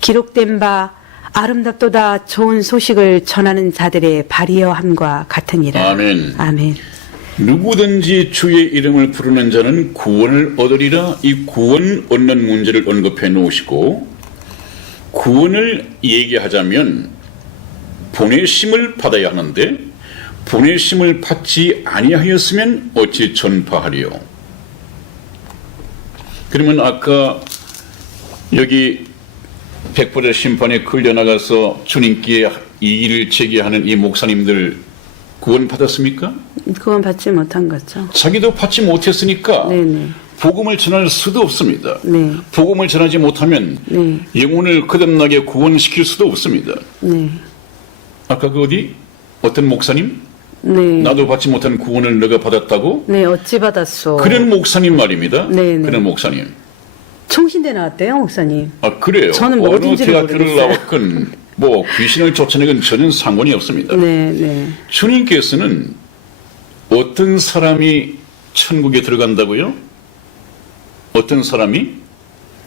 기록된 바 아름답도다 좋은 소식을 전하는 자들의 발이여함과 같으니라. 아멘. 아멘. 누구든지 주의 이름을 부르는 자는 구원을 얻으리라. 이 구원 얻는 문제를 언급해 놓으시고 구원을 얘기하자면 보내심을 받아야 하는데 보내심을 받지 아니하였으면 어찌 전파하리요? 그러면 아까 여기 백보자 심판에 끌려나가서 주님께 이의를 제기하는 이 목사님들 구원 받았습니까? 구원 받지 못한 거죠. 자기도 받지 못했으니까 네네. 복음을 전할 수도 없습니다. 네. 복음을 전하지 못하면 네. 영혼을 거듭나게 구원시킬 수도 없습니다. 네. 아까 그 어떤 목사님? 네. 나도 받지 못한 구원을 너가 받았다고? 네, 어찌 받았소? 그런 목사님 말입니다. 네네. 그런 목사님. 총신대 나왔대요, 목사님. 아 그래요? 저는 뭐 어느 어딘지를 대학교를 모르겠어요. 나왔건 뭐 귀신을 쫓아내건 전혀 상관이 없습니다. 네. 주님께서는 어떤 사람이 천국에 들어간다고요? 어떤 사람이?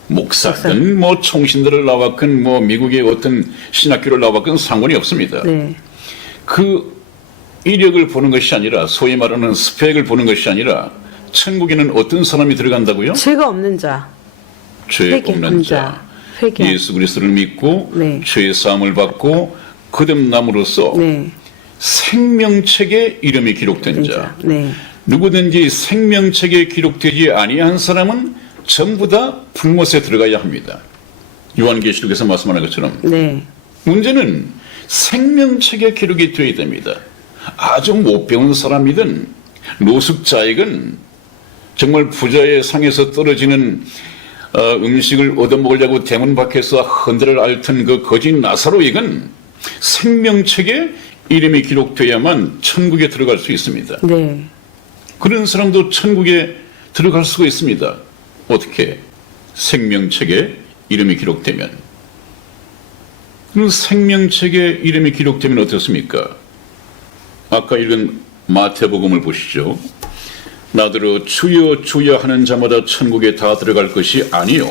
목사든 뭐 총신들을 나왔건 뭐 미국의 어떤 신학교를 나왔건 상관이 없습니다. 네. 그 이력을 보는 것이 아니라 소위 말하는 스펙을 보는 것이 아니라 천국에는 어떤 사람이 들어간다고요? 죄가 없는 자. 죄 회개, 없는 자. 회개. 예수 그리스도를 믿고 네. 죄 사함을 받고 거듭남으로써 네. 생명책에 이름이 기록된 자. 네. 누구든지 생명책에 기록되지 아니한 사람은 전부 다 불못에 들어가야 합니다. 요한계시록에서 말씀하는 것처럼 네. 문제는 생명책에 기록이 되어야 됩니다. 아주 못 배운 사람이든 노숙자이건 정말 부자의 상에서 떨어지는 음식을 얻어먹으려고 대문 밖에서 흔들을 앓던 그 거지 나사로이건 생명책에 이름이 기록돼야만 천국에 들어갈 수 있습니다. 네. 그런 사람도 천국에 들어갈 수가 있습니다. 어떻게? 생명책에 이름이 기록되면. 그 생명책에 이름이 기록되면 어떻습니까? 아까 읽은 마태복음을 보시죠. 나더러 주여 주여 하는 자마다 천국에 다 들어갈 것이 아니요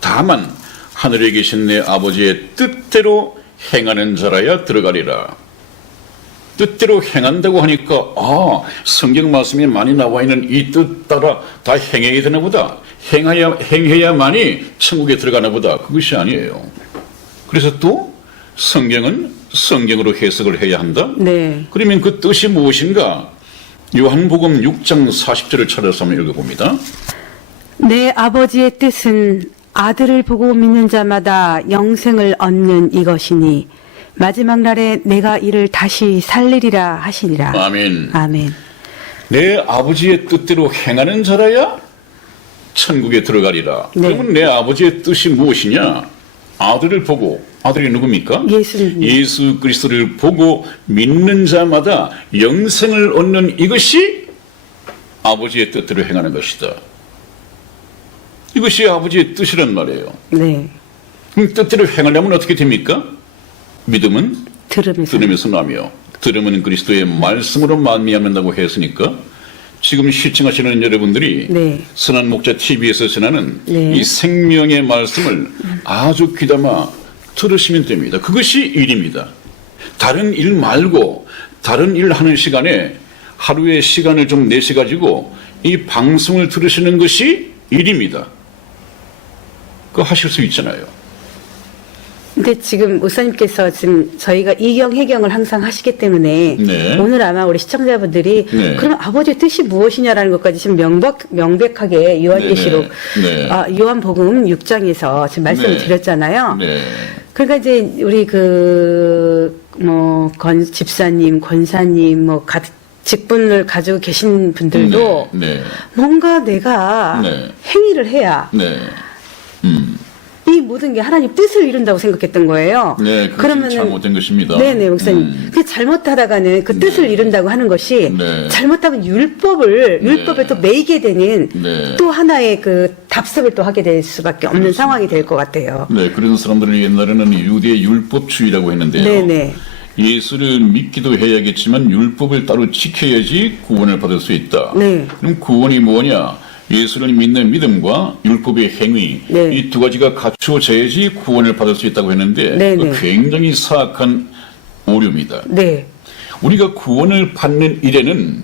다만 하늘에 계신 내 아버지의 뜻대로 행하는 자라야 들어가리라. 뜻대로 행한다고 하니까 성경 말씀에 많이 나와 있는 이 뜻 따라 다 행해야 되나 보다. 행해야만이 천국에 들어가나 보다. 그것이 아니에요. 그래서 또 성경은 성경으로 해석을 해야 한다. 네. 그러면 그 뜻이 무엇인가? 요한복음 6장 40절을 찾아서 한번 읽어봅니다. 내 아버지의 뜻은 아들을 보고 믿는 자마다 영생을 얻는 이것이니 마지막 날에 내가 이를 다시 살리리라 하시니라. 아멘. 아멘. 내 아버지의 뜻대로 행하는 자라야 천국에 들어가리라. 네. 그러면 내 아버지의 뜻이 무엇이냐? 아들을 보고, 아들이 누굽니까? 예수님. 예수 그리스도를 보고 믿는 자마다 영생을 얻는 이것이 아버지의 뜻대로 행하는 것이다. 이것이 아버지의 뜻이란 말이에요. 네. 그럼 뜻대로 행하려면 어떻게 됩니까? 믿음은 들으면서. 들으면서 나며 들으면 그리스도의 말씀으로 만미하는다고 했으니까 지금 시청하시는 여러분들이 네. 선한 목자 TV에서 전하는 네. 이 생명의 말씀을 아주 귀담아 들으시면 됩니다. 그것이 일입니다. 다른 일 말고 다른 일 하는 시간에 하루의 시간을 좀 내셔가지고 이 방송을 들으시는 것이 일입니다. 그거 하실 수 있잖아요. 근데 지금 목사님께서 지금 저희가 이경 해경을 항상 하시기 때문에 네. 오늘 아마 우리 시청자분들이 네. 그럼 아버지의 뜻이 무엇이냐라는 것까지 지금 명백하게 요한계시록 네. 네. 요한복음 6장에서 지금 말씀을 네. 드렸잖아요. 네. 그러니까 이제 우리 집사님, 권사님 직분을 가지고 계신 분들도 네. 뭔가 내가 네. 행위를 해야 네. 이 모든 게 하나님 뜻을 이룬다고 생각했던 거예요. 네, 그것이 잘못된 것입니다. 네네, 목사님. 그 잘못하다가는 그 뜻을 이룬다고 하는 것이 네. 잘못하면 율법에 또 매이게 되는 네. 또 하나의 그 답습을 또 하게 될 수밖에 없는 상황이 될 것 같아요. 네, 그런 사람들은 옛날에는 유대 율법주의라고 했는데요. 네네. 예수를 믿기도 해야겠지만 율법을 따로 지켜야지 구원을 받을 수 있다. 네. 그럼 구원이 뭐냐? 예수를 믿는 믿음과 율법의 행위 네. 이 두 가지가 갖추어져야지 구원을 받을 수 있다고 했는데 네네. 굉장히 사악한 오류입니다. 네. 우리가 구원을 받는 일에는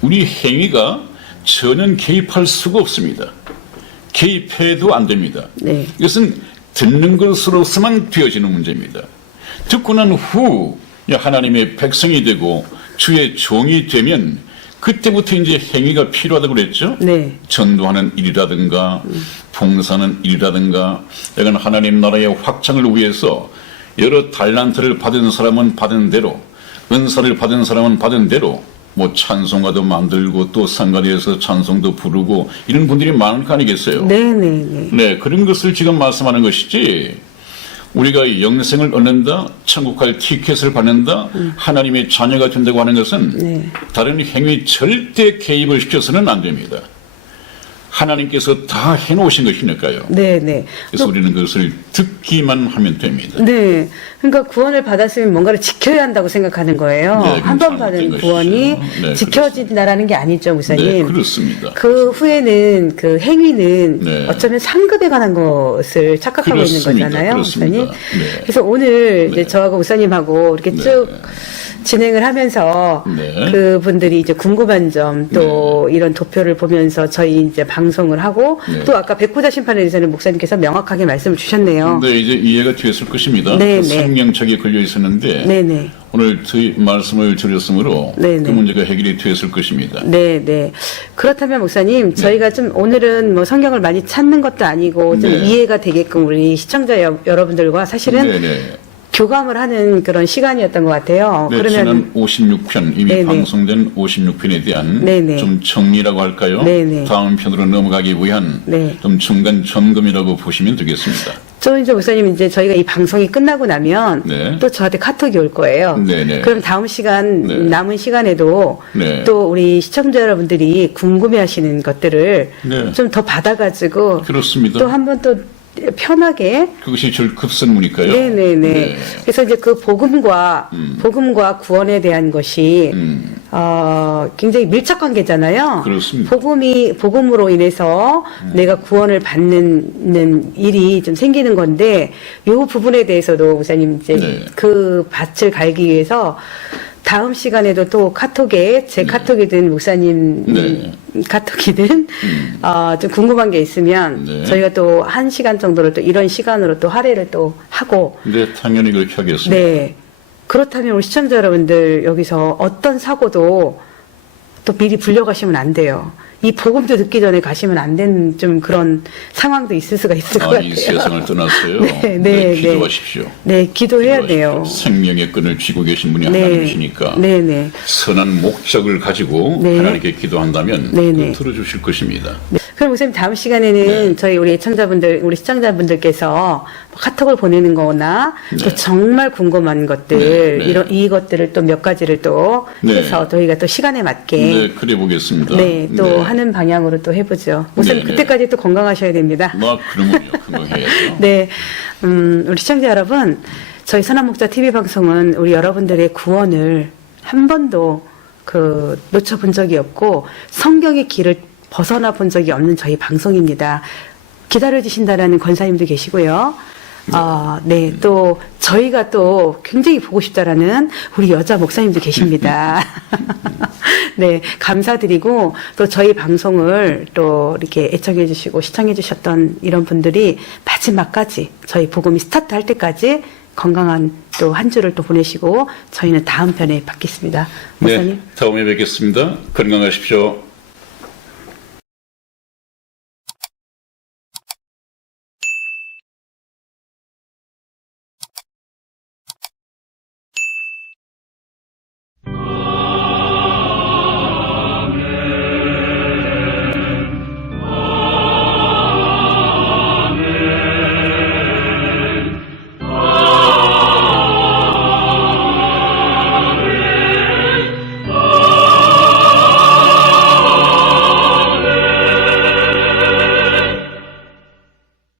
우리 행위가 전혀 개입할 수가 없습니다. 개입해도 안 됩니다. 네. 이것은 듣는 것으로서만 되어지는 문제입니다. 듣고 난 후 하나님의 백성이 되고 주의 종이 되면 그때부터 이제 행위가 필요하다고 그랬죠. 네. 전도하는 일이라든가 봉사하는 일이라든가 이건 하나님 나라의 확장을 위해서 여러 달란트를 받은 사람은 받은 대로 은사를 받은 사람은 받은 대로 찬송가도 만들고 또 상가리에서 찬송도 부르고 이런 분들이 많을 거 아니겠어요. 네네네. 네, 그런 것을 지금 말씀하는 것이지 우리가 영생을 얻는다, 천국 갈 티켓을 받는다, 하나님의 자녀가 된다고 하는 것은 네. 다른 행위 절대 개입을 시켜서는 안 됩니다. 하나님께서 다 해놓으신 것이니까요. 네네. 그래서 우리는 그것을 듣기만 하면 됩니다. 네. 그러니까 구원을 받았으면 뭔가를 지켜야 한다고 생각하는 거예요. 네, 한 번 잘못된 받은 구원이 것이죠. 네, 지켜진다라는 게 아니죠, 목사님. 네, 그렇습니다. 그 후에는 그 행위는 네. 어쩌면 상급에 관한 것을 착각하고 그렇습니다. 있는 거잖아요, 그렇습니다. 목사님. 네. 그래서 오늘 이제 네. 저하고 목사님하고 이렇게 네. 쭉 진행을 하면서 네. 그분들이 이제 궁금한 점 또 이런 도표를 보면서 저희 이제 방송을 하고 네. 또 아까 백보자 심판에 대해서는 목사님께서 명확하게 말씀을 주셨네요. 네, 이제 이해가 되었을 것입니다. 네, 그 네. 생명책에 걸려 있었는데 네네. 오늘 저희 말씀을 드렸으므로 네, 그 네. 문제가 해결이 되었을 것입니다. 네, 네. 그렇다면 목사님, 저희가 좀 오늘은 성경을 많이 찾는 것도 아니고 좀 네. 이해가 되게끔 우리 시청자 여러분들과 사실은 네, 네. 교감을 하는 그런 시간이었던 것 같아요. 네, 지난 56편 이미 네네. 방송된 56편에 대한 네네. 좀 정리라고 할까요? 네네. 다음 편으로 넘어가기 위한 네. 좀 중간 점검이라고 보시면 되겠습니다. 이제 목사님 이제 저희가 이 방송이 끝나고 나면 네. 또 저한테 카톡이 올 거예요. 네네. 그럼 다음 시간 네. 남은 시간에도 네. 또 우리 시청자 여러분들이 궁금해하시는 것들을 네. 좀 더 받아가지고 그렇습니다. 또 한번 또 편하게 그것이 절 급선무니까요. 네네네. 네. 그래서 이제 그 복음과 구원에 대한 것이 굉장히 밀착 관계잖아요. 그렇습니다. 복음으로 인해서 내가 구원을 받는 일이 좀 생기는 건데, 요 부분에 대해서도 목사님 이제 네. 그 밭을 갈기 위해서 다음 시간에도 또 카톡에 제 카톡이든 목사님 네. 카톡이든 좀 궁금한 게 있으면 네. 저희가 또 1시간 정도를 또 이런 시간으로 또 할애를 또 하고 네, 당연히 그렇게 하겠습니다. 네. 그렇다면 우리 시청자 여러분들 여기서 어떤 사고도 또 미리 불려가시면 안 돼요. 이 복음도 듣기 전에 가시면 안 되는 좀 그런 상황도 있을 수가 있을 것 같아요. 이 세상을 떠났어요. 네, 기도하십시오. 네, 기도해야 돼요. 생명의 끈을 쥐고 계신 분이 네. 하나님이시니까 네, 네. 선한 목적을 가지고 네. 하나님께 기도한다면 네, 네. 들어주실 것입니다. 네. 그럼 목사님 다음 시간에는 네. 저희 우리 애청자분들, 우리 시청자분들께서 카톡을 보내는 거나 또 네. 정말 궁금한 것들, 네, 네. 이것들을 또 몇 가지를 또 네. 해서 저희가 또 시간에 맞게 네, 그래 보겠습니다. 네, 또 하는 방향으로 또 해보죠. 목사님 네, 네. 그때까지 또 건강하셔야 됩니다. 그러면요. 건강해야죠. 네, 우리 시청자 여러분, 저희 선한목자 TV 방송은 우리 여러분들의 구원을 한 번도 놓쳐본 적이 없고 성경의 길을 벗어나 본 적이 없는 저희 방송입니다. 기다려주신다라는 권사님도 계시고요. 네, 또 저희가 또 굉장히 보고 싶다라는 우리 여자 목사님도 계십니다. 네, 감사드리고 또 저희 방송을 또 이렇게 애청해 주시고 시청해 주셨던 이런 분들이 마지막까지 저희 복음이 스타트 할 때까지 건강한 또 한 주를 또 보내시고 저희는 다음 편에 뵙겠습니다. 목사님. 네, 다음에 뵙겠습니다. 건강하십시오.